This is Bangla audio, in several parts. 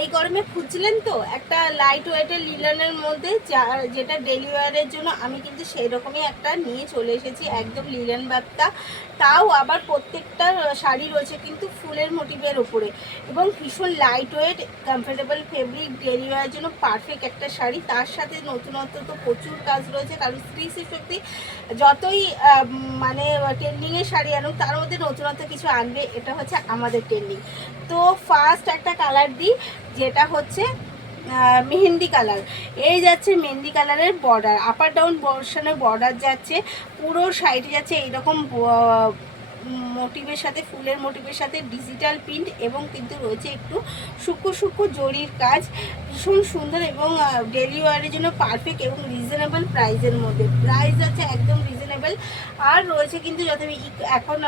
এই গরমে খুঁজলেন তো একটা লাইট ওয়েটের লিনেনের মধ্যে, যেটা ডেলি ওয়ারের জন্য আমি কিন্তু সেই রকমই একটা নিয়ে চলে এসেছি, একদম লিনেন ব্যাপারটা। তাও আবার প্রত্যেকটা শাড়ি রয়েছে কিন্তু ফুলের মোটিভের ওপরে, এবং ভীষণ light weight comfortable fabric, daily ওয়ারের জন্য পারফেক্ট একটা শাড়ি। তার সাথে নতুনত্ব তো প্রচুর কাজ রয়েছে, কারণ স্ত্রী শক্তি যতই মানে ট্রেন্ডিংয়ের শাড়ি আনুক তার মধ্যে নতুনত্ব কিছু আনবে, এটা হচ্ছে আমাদের ট্রেন্ডিং। তো ফার্স্ট একটা কালার দিই, যেটা হচ্ছে মেহেন্দি কালার। এই যাচ্ছে মেহেন্দি কালারের বর্ডার, আপার ডাউন পোর্শনের বর্ডার যাচ্ছে, পুরো সাইডে যাচ্ছে এইরকম মোটিভের সাথে, ফুলের মোটিভের সাথে ডিজিটাল প্রিন্ট, এবং কিন্তু রয়েছে একটু সূক্ষ্ম সূক্ষ্ম জরির কাজ, ভীষণ সুন্দর এবং ডেলি ওয়ারের জন্য পারফেক্ট এবং রিজনেবল প্রাইসের মধ্যে। প্রাইস আছে একদম রিজনেবল। আর রয়েছে কিন্তু যত এখন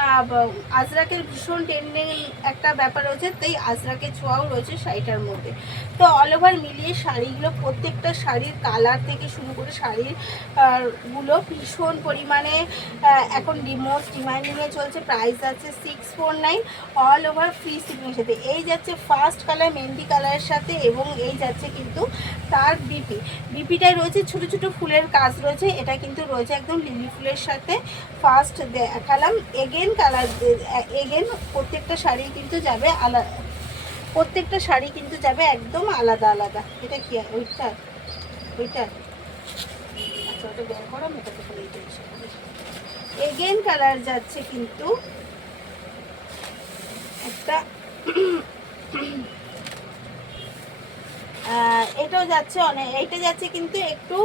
আজরাকের ভীষণ ট্রেন্ডিং একটা ব্যাপার রয়েছে, তাই আজরাকের ছোঁয়াও রয়েছে শাড়িটার মধ্যে। তো অল ওভার মিলিয়ে শাড়িগুলো, প্রত্যেকটা শাড়ির কালার থেকে শুরু করে শাড়ির গুলো ভীষণ পরিমাণে এখন মোস্ট ডিমান্ডিংয়ে চলছে। প্রাইস আছে 649, অল ওভার ফ্রি শিপিংয়ের সাথে। এই যাচ্ছে ফার্স্ট কালার মেহেন্দি কালারের সাথে, এবং এই যাচ্ছে কিন্তু তার বিপিটায় রয়েছে ছোটো ছোটো ফুলের কাজ রয়েছে, এটা কিন্তু রয়েছে একদম লিলি ফুলের সাথে। ফার্স্ট দেখালাম, এগেন কালার, এগেন প্রত্যেকটা শাড়ি কিন্তু যাবে আলাদা, প্রত্যেকটা শাড়ি কিন্তু যাবে একদম আলাদা আলাদা। এটা কি ওইটা, ওইটা আচ্ছা ওটা বের করো, আমি এটাকে ফেলে দিয়েছি। এগেন কালার যাচ্ছে কিন্তু একটা এটাও যাচ্ছে অনেক, এইটা যাচ্ছে কিন্তু একটু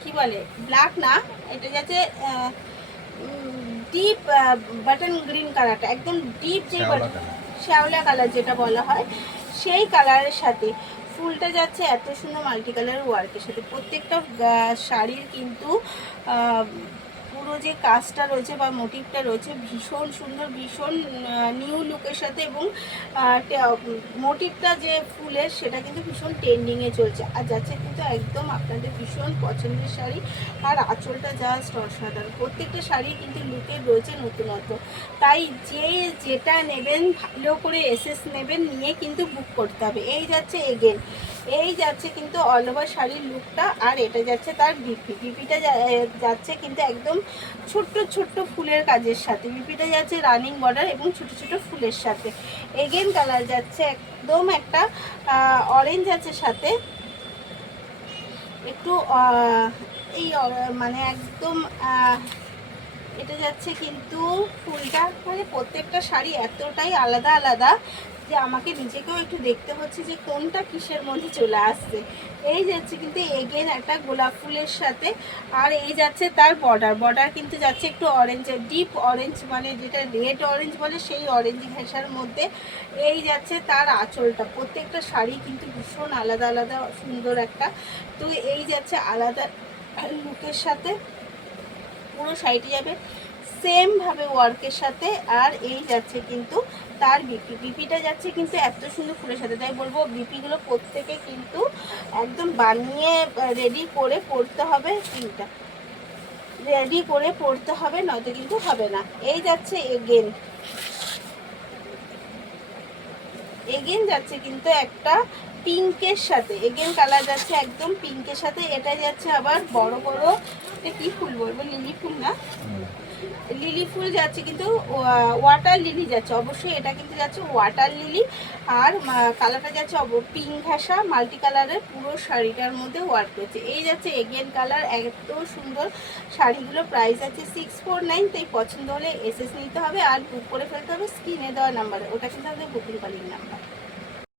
কি বলে ব্ল্যাক না, এটা যাচ্ছে ডিপ বাটন গ্রিন কালারটা, একদম ডিপ যে শ্যাওলা কালার যেটা বলা হয়, সেই কালারের সাথে ফুলটা যাচ্ছে এত সুন্দর মাল্টি কালার ওয়ার্কের সাথে। প্রত্যেকটা শাড়ির কিন্তু পুরো যে কাজটা রয়েছে বা মোটিভটা রয়েছে ভীষণ সুন্দর, ভীষণ নিউ লুকের সাথে, এবং মোটিভটা যে ফুলের সেটা কিন্তু ভীষণ ট্রেন্ডিংয়ে চলছে আর যাচ্ছে কিন্তু একদম আপনাদের ভীষণ পছন্দের শাড়ি। আর আঁচলটা জাস্ট অসাধারণ, প্রত্যেকটা শাড়ি কিন্তু লুকের রয়েছে নতুনত্ব। তাই যে যেটা নেবেন ভালো করে এসএস নেবেন, নিয়ে কিন্তু বুক করতে হবে। এই যাচ্ছে এগেন, এই যাচ্ছে কিন্তু অল ওভার শাড়ির লুকটা। আর এটা যাচ্ছে তার বিপিটা যাচ্ছে কিন্তু একদম ছোট্ট ছোট্ট ফুলের কাজের সাথে, বিপিটা যাচ্ছে রানিং বর্ডার এবং ছোট ছোট ফুলের সাথে। এগেন কালার যাচ্ছে একদম একটা অরেঞ্জ আছে সাথে, একটু এই মানে একদম এটা যাচ্ছে কিন্তু ফুলটা, মানে প্রত্যেকটা শাড়ি এতটাই আলাদা আলাদা যে আমাকে নিজেকেও একটু দেখতে হচ্ছে যে কোনটা কিসের মধ্যে চলে আসছে। এই যাচ্ছে কিন্তু এগেন একটা গোলাপ ফুলের সাথে, আর এই যাচ্ছে তার বর্ডার কিন্তু যাচ্ছে একটু অরেঞ্জ, ডিপ অরেঞ্জ, মানে যেটা রেড অরেঞ্জ বলে সেই অরেঞ্জ ঘেঁষার মধ্যে। এই যাচ্ছে তার আঁচলটা, প্রত্যেকটা শাড়ি কিন্তু ভীষণ আলাদা আলাদা সুন্দর একটা। তো এই যাচ্ছে আলাদা লুকের সাথে, পুরো শাড়িটি যাবে সেমভাবে ওয়ার্কের সাথে। আর এই যাচ্ছে কিন্তু তার বিপিটা যাচ্ছে কিন্তু এত সুন্দর ফুলের সাথে। তাই বলবো বিপিগুলো প্রত্যেকে কিন্তু একদম বানিয়ে রেডি করে পরতে হবে, তিনটা রেডি করে পরতে হবে, নয়তো কিন্তু হবে না। এই যাচ্ছে এগেন, এগেন যাচ্ছে কিন্তু একটা পিঙ্কের সাথে, এগেন কালার যাচ্ছে একদম পিঙ্কের সাথে। এটা যাচ্ছে আবার বড় বড়, এটা কি ফুল বলবো, লিলি ফুল না, লিলি ফুল যাচ্ছে কিন্তু ওয়াটার লিলি যাচ্ছে, অবশ্যই এটা কিন্তু যাচ্ছে ওয়াটার লিলি। আর কালারটা যাচ্ছে পিঙ্ক ঘাসা মাল্টি কালারের, পুরো শাড়িটার মধ্যে ওয়ার্ক করছে। এই যাচ্ছে এগেন কালার, এত সুন্দর শাড়িগুলো। প্রাইস আছে 649, তাই পছন্দ হলে এসএস নিতে হবে আর বুক করে ফেলতে হবে স্ক্রিনে দেওয়া নাম্বারে, ওটা কিন্তু আমাদের বুকিং কলিং নাম্বার।